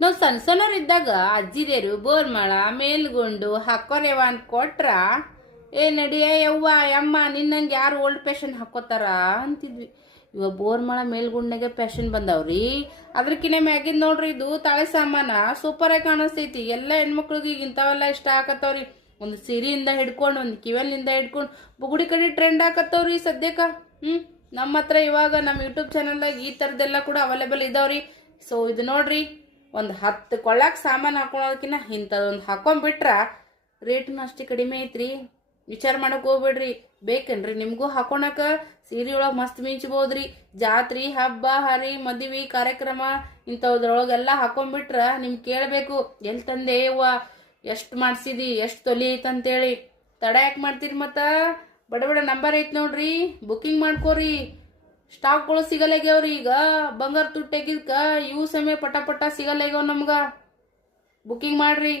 ನಾವು ಸಣ್ಣ ಸಣ್ಣವ್ರಿದ್ದಾಗ ಅಜ್ಜಿದೇರು ಬೋರ್ಮಳ ಮೇಲ್ಗುಂಡು ಹಾಕೋರೇವ ಅಂತ ಕೊಟ್ರ ಏ ನಡಿಯ ಯವ್ವ ಯಮ್ಮ ನಿನ್ನಂಗೆ ಯಾರು ಓಲ್ಡ್ ಫ್ಯಾಷನ್ ಹಾಕೋತಾರ ಅಂತಿದ್ವಿ. ಇವಾಗ ಬೋರ್ಮಳ ಮೇಲ್ಗುಂಡ್ನಾಗೆ ಫ್ಯಾಷನ್ ಬಂದಾವ್ರಿ. ಅದ್ರಕಿನ್ನ ಮ್ಯಾಗಿನ್ ನೋಡ್ರಿ ಇದು ತಾಳೆ ಸಾಮಾನ ಸೂಪರ್ ಆಗಿ ಕಾಣಿಸ್ತೈತಿ. ಎಲ್ಲ ಹೆಣ್ಮಕ್ಳಿಗೆ ಈಗ ಇಂಥವೆಲ್ಲ ಇಷ್ಟ ಆಕತ್ತವ್ರಿ. ಒಂದು ಸೀರೆಯಿಂದ ಹಿಡ್ಕೊಂಡು ಒಂದು ಕಿವನ್ನಿಂದ ಹಿಡ್ಕೊಂಡು ಬುಗುಡಿ ಕಡೆ ಟ್ರೆಂಡ್ ಆಕತ್ತವ್ರಿ ಸದ್ಯಕ್ಕ. ನಮ್ಮ ಹತ್ರ ಇವಾಗ ನಮ್ಮ ಯೂಟ್ಯೂಬ್ ಚಾನಲ್ದಾಗ ಈ ಥರದ್ದೆಲ್ಲ ಕೂಡ ಅವೈಲೇಬಲ್ ಇದಾವ್ರಿ. ಸೊ ಇದು ನೋಡ್ರಿ, ಒಂದು 10 ಕೊಳ್ಳಾಕ ಸಾಮಾನು ಹಾಕೊಳೋದಕ್ಕಿಂತ ಇಂಥದೊಂದು ಹಾಕೊಂಡ್ಬಿಟ್ರ ರೇಟ್ನು ಅಷ್ಟೇ ಕಡಿಮೆ ಐತ್ರಿ. ವಿಚಾರ ಮಾಡಕ್ ಹೋಗ್ಬೇಡ್ರಿ. ಬೇಕೇನ್ರಿ ನಿಮಗೂ ಹಾಕೊಳಕ? ಸೀರೆ ಒಳಗೆ ಮಸ್ತ್ ಮಿಂಚ್ಬೋದ್ರಿ. ಜಾತ್ರೆ ಹಬ್ಬ ಹರಿ ಮದುವೆ ಕಾರ್ಯಕ್ರಮ ಇಂಥದ್ರೊಳಗೆಲ್ಲ ಹಾಕೊಂಡ್ಬಿಟ್ರ ನಿಮ್ಗೆ ಕೇಳಬೇಕು, ಎಲ್ಲಿ ತಂದೆ ಅವ್ವ, ಎಷ್ಟು ಮಾಡಿಸಿದಿ, ಎಷ್ಟು ತೊಲಿ ಐತಂತೇಳಿ. ತಡ ಯಾಕೆ ಮಾಡ್ತೀರಿ ಮತ್ತ? ಬಡ ನಂಬರ್ ಐತ್ ನೋಡ್ರಿ, ಬುಕ್ಕಿಂಗ್ ಮಾಡ್ಕೋರಿ. ಸ್ಟಾಕ್ಗಳು ಸಿಗಲ್ಲಾಗ್ಯಾವ್ರಿ. ಈಗ ಬಂಗಾರ ತುಟ್ಟಾಗಿದ್ಕ ಇವು ಸಮಯ ಪಟ ಸಿಗಲ್ಲಾಗ್ಯಾವ ನಮ್ಗ. ಬುಕ್ಕಿಂಗ್ ಮಾಡ್ರಿ.